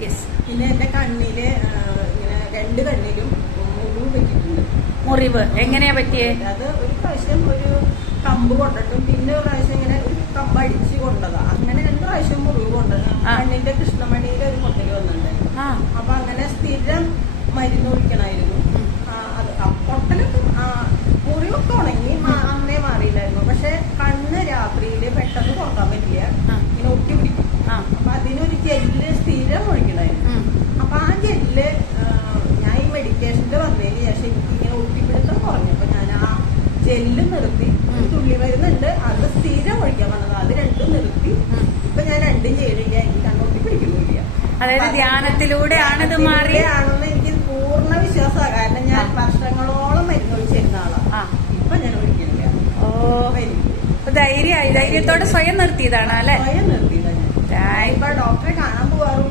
Yes പിന്നെ എന്റെ കണ്ണിൽ ഇങ്ങനെ രണ്ട് കണ്ണിലും മുറിവ് പറ്റിയിട്ടുണ്ട്. മുറിവ്. എങ്ങനെയാ പറ്റിയേ? അത് ഒരു പ്രാവശ്യം ഒരു കമ്പ് കൊണ്ടിട്ടും പിന്നെ ഒരു പ്രാവശ്യം ഇങ്ങനെ ഒരു കമ്പ് അടിച്ച് കൊണ്ടതാ. അങ്ങനെ രണ്ട് പ്രാവശ്യം മുറിവ് കൊണ്ടത്. കണ്ണിന്റെ കൃഷ്ണമണിയിൽ ഒരു പൊട്ടൽ വന്നിട്ടുണ്ട്. അപ്പൊ അങ്ങനെ സ്ഥിരം മരുന്ന് ഒഴിക്കണമായിരുന്നു അത് പൊട്ടലൊക്കെ മുറിവൊക്കെ ഉണങ്ങി അന്നേ മാറിയില്ലായിരുന്നു. പക്ഷെ കണ്ണ് രാത്രിയിൽ പെട്ടെന്ന് തുറക്കാൻ പറ്റില്ല ഇങ്ങനെ ഒട്ടി പിടിക്കും ആ അപ്പൊ അതിനൊരു ജെല്ല് സ്ഥിരം ഒഴിക്കണമായിരുന്നു ഉം. അപ്പൊ ആ ജെല്ല് ആ, ഞാൻ ഈ മെഡിക്കേഷനിൽ വന്നതിന് ശേഷം എനിക്ക് ഇങ്ങനെ ഒട്ടിപ്പിടുത്തം കുറഞ്ഞപ്പോ ഞാൻ ആ ജെല്ല് നിർത്തി. തുള്ളി മരുന്നുണ്ട് അത് സ്ഥിരം ഒഴിക്കാൻ വന്നത്. അത് രണ്ടും നിർത്തി. ഇപ്പൊ ഞാൻ രണ്ടും ചെയ്തില്ല എനിക്ക് അങ്ങോട്ട് പിടിക്കുന്നില്ല. അതായത് ധ്യാനത്തിലൂടെ ഇത് മാറി. ആണെന്ന് എനിക്ക് പൂർണ വിശ്വാസമാണ്. കാരണം ഞാൻ. വർഷങ്ങളോളം മരുന്ന് ഒഴിച്ചിരുന്ന ആളാണ്. ആ. ഇപ്പൊ ഞാൻ ഒഴിക്കുന്നില്ല. ഓ. ധൈര്യമായി ധൈര്യത്തോടെ സ്വയം നിർത്തിയതാണ് അല്ലെ? സ്വയം നിർത്തിയതാണ് ഞാൻ. ഇപ്പൊ ഡോക്ടറെ കാണാൻ പോവാറുമില്ല